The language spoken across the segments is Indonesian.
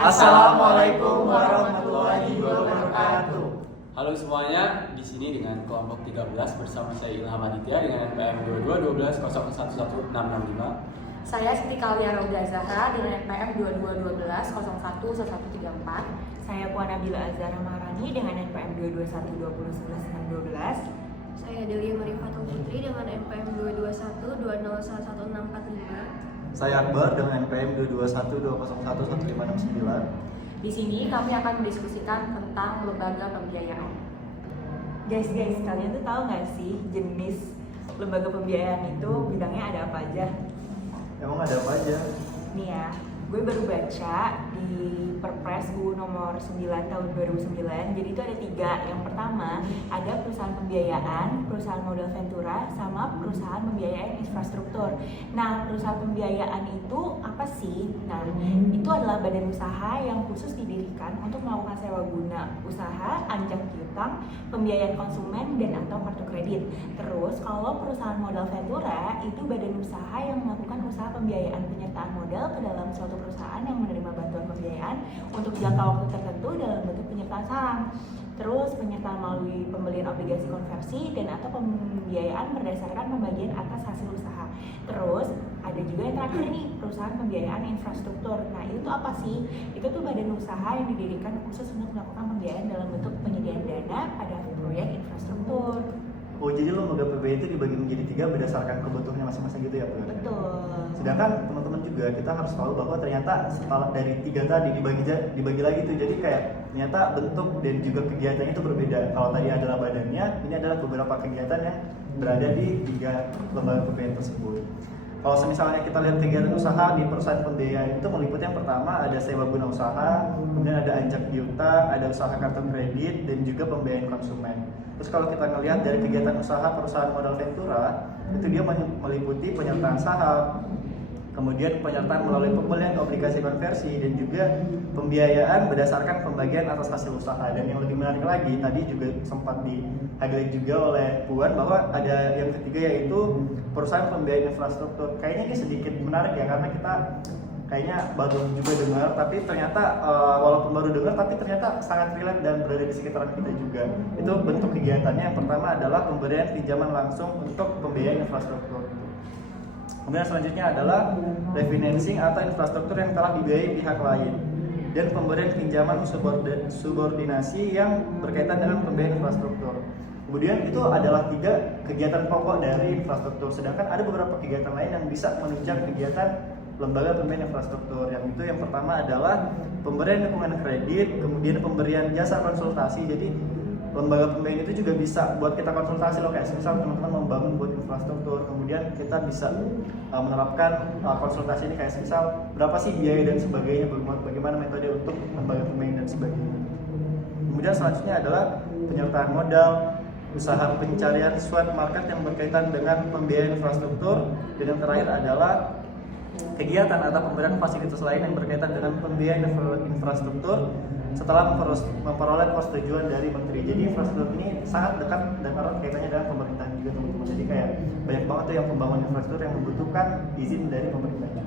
Assalamualaikum warahmatullahi wabarakatuh. Halo semuanya, di sini dengan kelompok 13 bersama saya Ilham Aditya dengan NPM 2212011665. Saya Siti Kalia Rauda Zahra dengan NPM 2212011134. Saya Puan Nabila Azhara Maharani dengan NPM 221201112. Saya Delia Marifatul Fitri dengan NPM 22120111445. Saya Akbar dengan NPM 22120111569. Di sini kami akan mendiskusikan tentang lembaga pembiayaan. Guys, kalian tuh tahu nggak sih jenis lembaga pembiayaan itu bidangnya ada apa aja? Emang ada apa aja? Nih ya, gue baru baca di Perpres UU nomor 9 tahun 2009. Jadi itu ada 3. Yang pertama ada perusahaan pembiayaan, perusahaan modal ventura, sama perusahaan pembiayaan infrastruktur. Nah, perusahaan pembiayaan itu apa sih? Nah, itu adalah badan usaha yang khusus didirikan untuk melakukan sewa guna usaha, anjak piutang, pembiayaan konsumen, dan atau kartu kredit. Terus kalau perusahaan modal ventura itu badan usaha yang melakukan usaha pembiayaan penyertaan modal ke dalam suatu perusahaan yang menerima bantuan pembiayaan untuk jangka waktu tertentu dalam bentuk penyertaan saham. Terus penyertaan melalui pembelian obligasi konversi dan atau pembiayaan berdasarkan pembagian atas hasil usaha. Terus ada juga yang terakhir nih, perusahaan pembiayaan infrastruktur. Nah, itu tuh apa sih? Itu tuh badan usaha yang didirikan khusus untuk melakukan pembiayaan dalam bentuk penyediaan dana pada proyek infrastruktur. Oh, jadi lembaga PBI itu dibagi menjadi 3 berdasarkan kebutuhannya masing-masing gitu ya, Bu? Betul. Sedangkan teman-teman juga kita harus tahu bahwa ternyata setelah dari 3 tadi dibagi lagi tuh, jadi kayak ternyata bentuk dan juga kegiatannya itu berbeda. Kalau tadi adalah badannya, ini adalah beberapa kegiatan yang berada di 3 lembaga PBI tersebut. Kalau misalnya kita lihat kegiatan usaha di perusahaan pembiayaan itu meliputi yang pertama ada sewa guna usaha, kemudian ada anjak piutang, ada usaha kartu kredit, dan juga pembiayaan konsumen. Terus kalau kita ngelihat dari kegiatan usaha perusahaan modal ventura, itu dia meliputi penyertaan saham, kemudian penyertaan melalui pembelian obligasi konversi, dan juga pembiayaan berdasarkan pembagian atas hasil usaha. Dan yang lebih menarik lagi, tadi juga sempat di-highlight juga oleh Puan bahwa ada yang ketiga yaitu perusahaan pembiayaan infrastruktur. Kayaknya ini sedikit menarik ya, karena kita kayaknya baru juga dengar, tapi ternyata walaupun baru dengar, tapi ternyata sangat relate dan berada di sekitaran kita juga. Itu bentuk kegiatannya yang pertama adalah pemberian pinjaman langsung untuk pembiayaan infrastruktur. Kemudian selanjutnya adalah refinancing atau infrastruktur yang telah dibiayai pihak lain, dan pemberian pinjaman subordinasi yang berkaitan dengan pembiayaan infrastruktur. Kemudian itu adalah 3 kegiatan pokok dari infrastruktur. Sedangkan ada beberapa kegiatan lain yang bisa menunjang kegiatan lembaga pembiayaan infrastruktur. Yang itu yang pertama adalah pemberian dukungan kredit, kemudian pemberian jasa konsultasi. Jadi lembaga pembiayaan itu juga bisa buat kita konsultasi loh, kayak misal teman-teman membangun buat infrastruktur, kemudian kita bisa menerapkan konsultasi ini kayak misal berapa sih biaya dan sebagainya, bagaimana metode untuk lembaga pembiayaan dan sebagainya. Kemudian selanjutnya adalah penyertaan modal, usaha pencarian swot market yang berkaitan dengan pembiayaan infrastruktur, dan yang terakhir adalah kegiatan atau pemberian fasilitas lain yang berkaitan dengan pembiayaan infrastruktur setelah memperoleh persetujuan dari menteri. Jadi infrastruktur ini sangat dekat dan erat kaitannya dengan pemerintahan juga, teman-teman. Jadi kayak banyak banget tuh yang pembangunan infrastruktur yang membutuhkan izin dari pemerintah.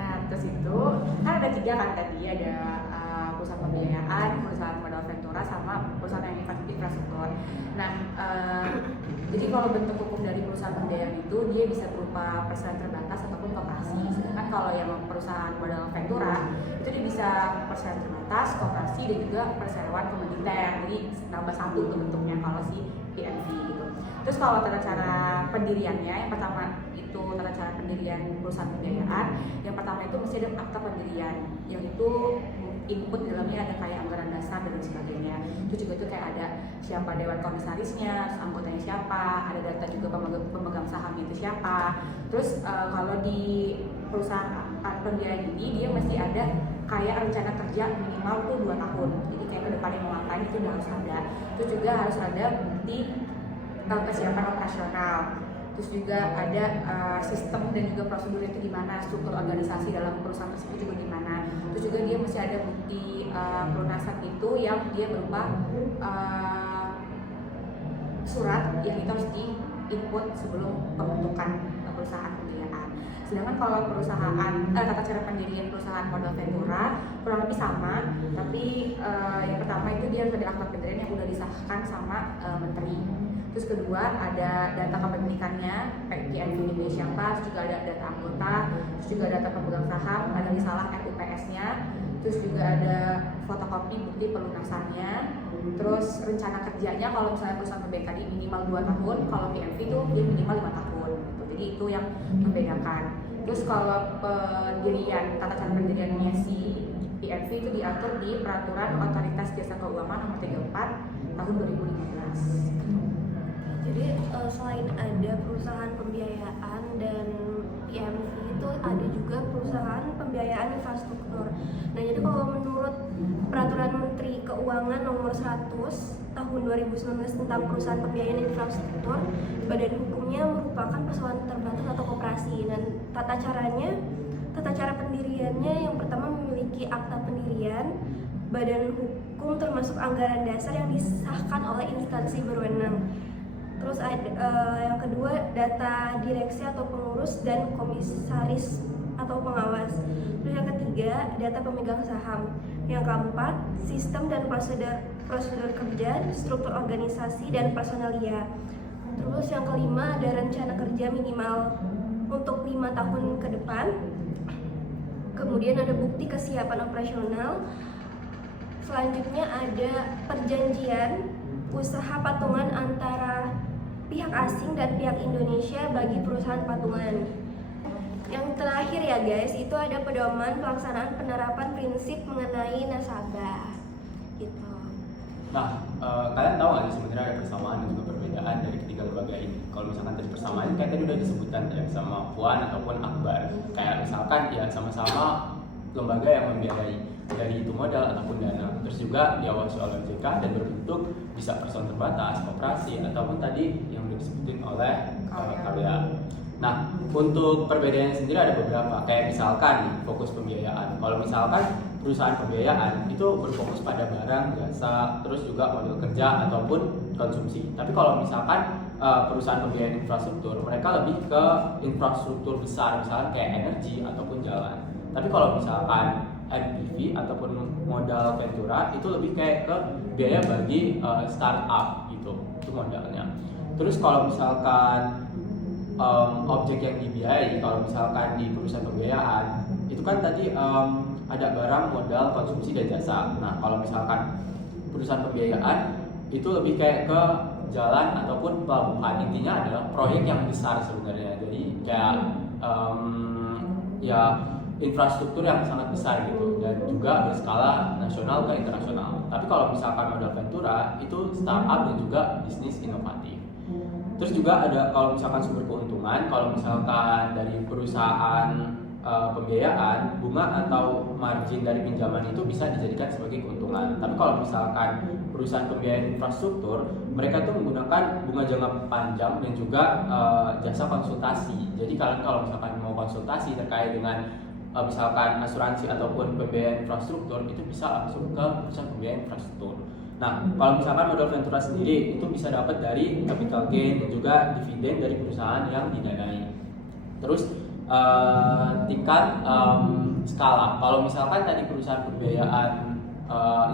Nah, terus itu kan ada 3 kan tadi, ada perusahaan pembiayaan, perusahaan modal ventura, sama perusahaan yang infrastruktur. Nah, jadi kalau bentuk hukum dari perusahaan pembiayaan itu dia bisa berupa perseroan terbatas ataupun koperasi. Sedangkan kalau yang perusahaan modal ventura itu dia bisa perseroan terbatas, koperasi, dan juga perseroan komuniter. Jadi nambah 1 tuh bentuknya kalau si PNV gitu. Terus kalau tata cara pendiriannya, yang pertama itu tata cara pendirian perusahaan pembiayaan. Yang pertama itu mesti ada akta pendirian, yang itu input di dalamnya ada kayak anggaran dasar dan sebagainya. Itu juga tuh kayak ada siapa dewan komisarisnya, anggotanya siapa, ada data juga pemegang sahamnya itu siapa. Terus kalau di perusahaan pembiayaan ini dia mesti ada kayak rencana kerja minimal tuh 2 tahun. Jadi kayak ke depannya mau ngapain itu udah harus ada. Terus juga harus ada bukti kesiapan operasional. Terus juga ada sistem dan juga prosedur itu gimana, struktur organisasi dalam perusahaan tersebut juga gimana. Terus juga dia mesti ada bukti pelunasan itu yang dia berupa surat yang kita harus di input sebelum pembentukan perusahaan pembiayaan. Sedangkan kalau tata cara pendirian perusahaan modal ventura kurang lebih sama, tapi yang pertama itu dia ada akta pendirian yang udah disahkan sama menteri. Terus kedua ada data kepemilikannya, PNV Indonesia apa, terus juga ada data anggota, terus juga data pemegang saham, ada risalah RUPS-nya, terus juga ada fotokopi bukti pelunasannya, terus rencana kerjanya kalau misalnya perusahaan pembiayaan tadi minimal 2 tahun, kalau PNV itu dia minimal 5 tahun gitu. Jadi itu yang membedakan. Terus kalau pendirian, tata cara pendiriannya si PNV itu diatur di Peraturan Otoritas Jasa Keuangan Nomor 34 tahun 2015. Jadi selain ada perusahaan pembiayaan dan PMV itu ada juga perusahaan pembiayaan infrastruktur. Nah jadi kalau menurut Peraturan Menteri Keuangan Nomor 100 tahun 2019 tentang perusahaan pembiayaan infrastruktur, badan hukumnya merupakan perseroan terbatas atau koperasi. Dan tata cara pendiriannya yang pertama memiliki akta pendirian, badan hukum termasuk anggaran dasar yang disahkan oleh instansi berwenang. Terus yang kedua data direksi atau pengurus dan komisaris atau pengawas. Terus yang ketiga data pemegang saham. Yang keempat sistem dan prosedur kerja, struktur organisasi dan personalia. Terus yang kelima ada rencana kerja minimal untuk 5 tahun ke depan. Kemudian ada bukti kesiapan operasional. Selanjutnya ada perjanjian usaha patungan antara pihak asing dan pihak Indonesia bagi perusahaan patungan. Yang terakhir ya guys, itu ada pedoman pelaksanaan penerapan prinsip mengenai nasabah gitu. Nah, kalian tahu nggak sih sebenarnya ada persamaan dan juga perbedaan dari ketiga lembaga ini? Kalau misalkan dari persamaan, kayak tadi udah disebutkan ya sama Puan ataupun Akbar. Kayak misalkan ya sama-sama lembaga yang membiayai dari itu modal ataupun dana. Terus juga diawasi oleh OJK dan berbentuk bisa perseroan terbatas, koperasi ataupun tadi yang udah disebutin oleh karya. Nah, untuk perbedaannya sendiri ada beberapa. Kayak misalkan nih, fokus pembiayaan. Kalau misalkan perusahaan pembiayaan itu berfokus pada barang, jasa, terus juga modal kerja ataupun konsumsi. Tapi kalau misalkan perusahaan pembiayaan infrastruktur, mereka lebih ke infrastruktur besar, misalkan kayak energi ataupun jalan. Tapi kalau misalkan NPV ataupun modal ventura itu lebih kayak ke biaya bagi startup gitu, itu modalnya. Terus kalau misalkan objek yang dibiayai, kalau misalkan di perusahaan pembiayaan itu kan tadi ada barang, modal, konsumsi dan jasa. Nah kalau misalkan perusahaan pembiayaan itu lebih kayak ke jalan ataupun pelabuhan. Intinya adalah proyek yang besar sebenarnya. Jadi kayak ya infrastruktur yang sangat besar gitu dan juga berskala nasional ke internasional. Tapi kalau misalkan modal ventura itu startup dan juga bisnis inovatif. Terus juga ada kalau misalkan sumber keuntungan, kalau misalkan dari perusahaan pembiayaan, bunga atau margin dari pinjaman itu bisa dijadikan sebagai keuntungan. Tapi kalau misalkan perusahaan pembiayaan infrastruktur, mereka tuh menggunakan bunga jangka panjang dan juga jasa konsultasi. Jadi kalian kalau misalkan mau konsultasi terkait dengan misalkan asuransi ataupun pembiayaan infrastruktur itu bisa langsung ke perusahaan pembiayaan infrastruktur. Nah, kalau misalkan modal ventura sendiri itu bisa dapat dari capital gain dan juga dividen dari perusahaan yang didanai. Terus tingkat skala. Kalau misalkan tadi perusahaan pembiayaan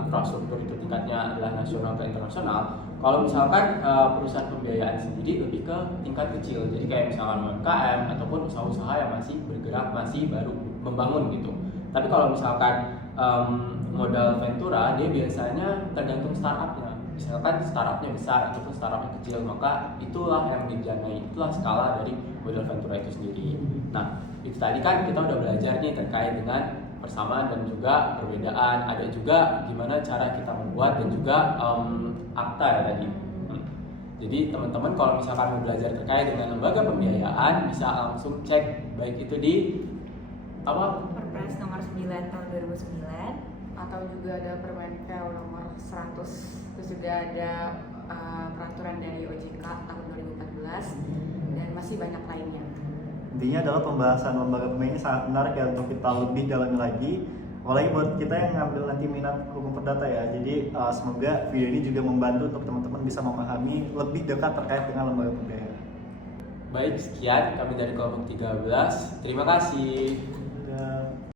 infrastruktur itu tingkatnya adalah nasional ke internasional. Kalau misalkan perusahaan pembiayaan sendiri lebih ke tingkat kecil. Jadi kayak misalkan UMKM ataupun usaha-usaha yang masih bergerak, masih baru membangun gitu. Tapi kalau misalkan modal ventura dia biasanya tergantung startupnya. Misalkan startupnya besar ataupun startupnya kecil, maka itulah yang didanai, itulah skala dari modal ventura itu sendiri. Nah, itu tadi kan kita udah belajar nih terkait dengan persamaan dan juga perbedaan. Ada juga gimana cara kita membuat dan juga akta ya tadi. Jadi teman-teman kalau misalkan mau belajar terkait dengan lembaga pembiayaan bisa langsung cek baik itu di Perpres nomor 9 tahun 2009 atau juga ada Permenkeu nomor 100, terus juga ada peraturan dari OJK tahun 2014 dan masih banyak lainnya. Intinya adalah pembahasan lembaga pembiayaan ini sangat menarik ya untuk kita lebih dalami lagi. Apalagi buat kita yang ngambil nanti minat hukum perdata ya. Jadi semoga video ini juga membantu untuk teman-teman bisa memahami lebih dekat terkait dengan lembaga pembiayaan. Baik, sekian kami dari kelompok 13. Terima kasih.